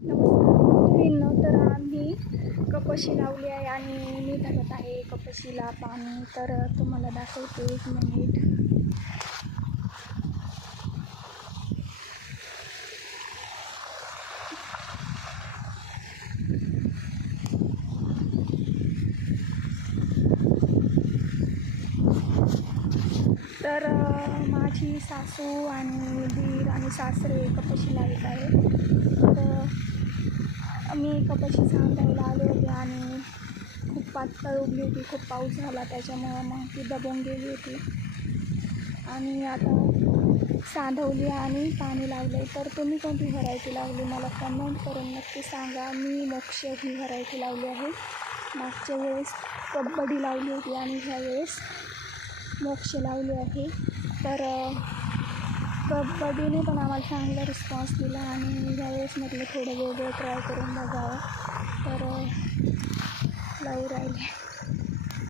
नमस्कार. तर आम्ही कपशी लावली आहे आणि मी धरत आहे कपशीला पाणी. तर तुम्हाला दाखवते एक मिनिट तर माझी सासू आणि दीर आणि सासरे कपाशी लावत आहे अ, मी कपाशी सांगायला आले होते आणि खूप पातळ उगली होती खूप पाऊस झाला त्याच्यामुळं मग ती दबून गेली होती. आणि आता सांधवली आणि पाणी लावलं तर तुम्ही कोणती व्हरायटी लावली? मला कमेंट करून नक्की सांगा. मी मोक्ष ही व्हरायटी लावली आहे. मागच्या वेळेस कबड्डी लावली होती आणि ह्या वेळेस मोक्ष लावली आहे. तर कबड्डीने पण आम्हाला चांगला रिस्पॉन्स दिला आणि यावेळेस म्हटलं थोडं वेगळं ट्राय करून बघावं तर अ, लावू राहिले.